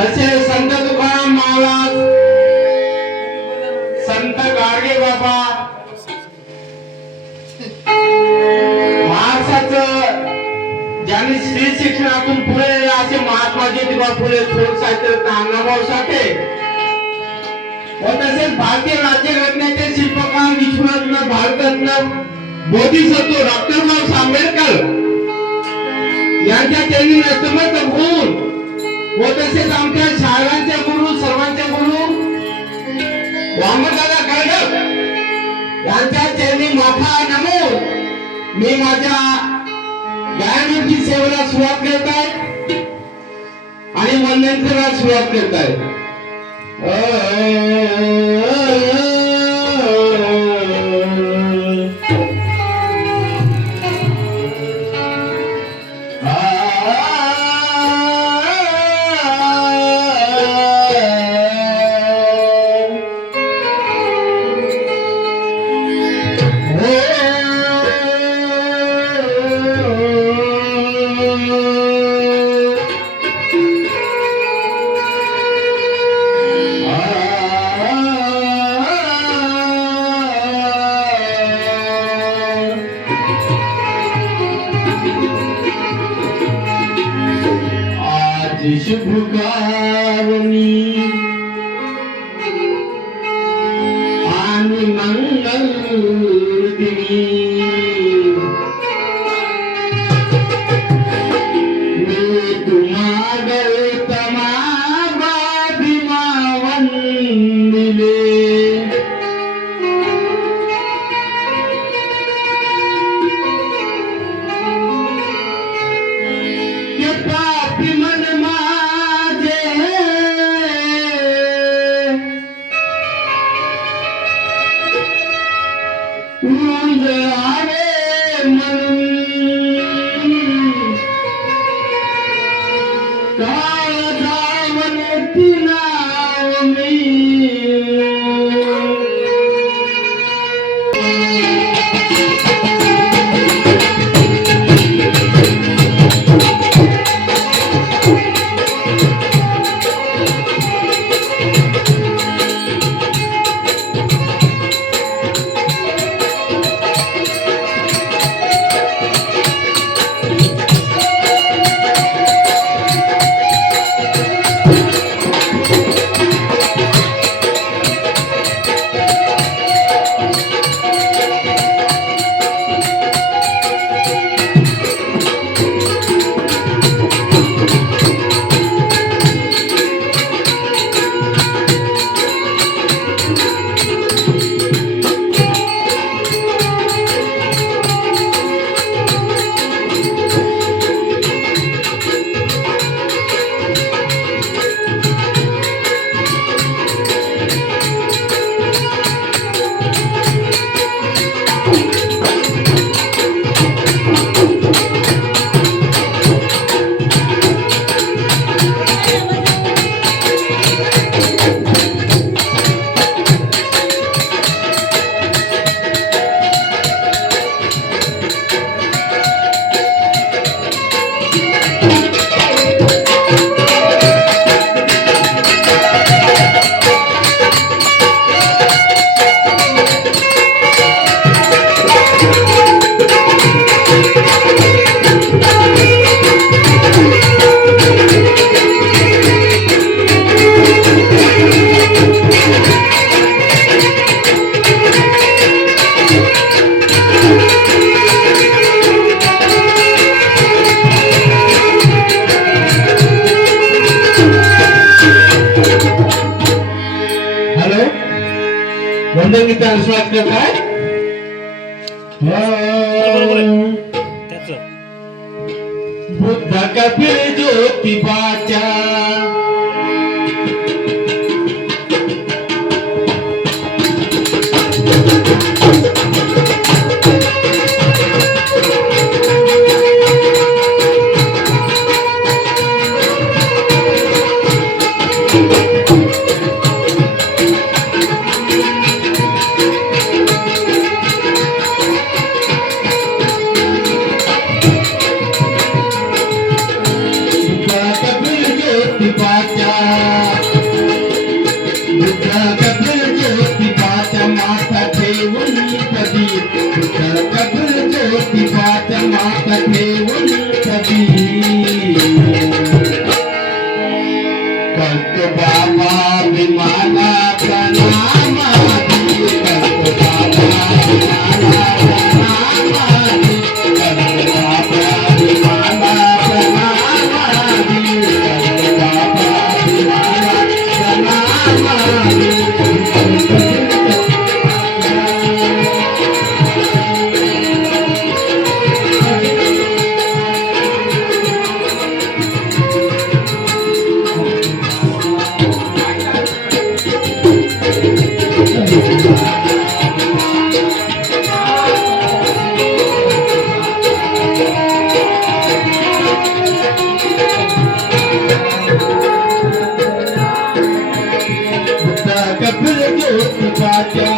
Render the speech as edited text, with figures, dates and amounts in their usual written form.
तसे संत तुकाराम महाराज, संत गाडगे बाबा, महाराष्ट्राचं ज्यांनी स्त्री शिक्षणातून पुढे असे महात्मा ज्योतिबा फुले, थोर साहित्यरत्न अण्णाभाऊ साठे व तसेच भारतीय राज्यघटनेचे शिल्पकार, विश्वरत्न, भारतरत्न, बोधिसत्व डॉक्टर बाबासाहेब आंबेडकर यांच्या त्यांनी नतमस्तक होऊन व तसेच आमच्या शाळांचे गुरु, सर्वांचे गुरु वामनदादा कर्डक यांच्या चरणी माथा नमून मी माझ्या गायनाची सेवेला सुरुवात करत आहे आणि वंदन करायला सुरुवात करत आहे. शुभकामनी आणि मंगल दिनी मी तुम्हागल तमा भीमा वंदिले पापी मन वंदन गीता अनुस्वाद करत आहे. बुद्ध कबीर ज्योतिबाच्या Bye. सुखाच्या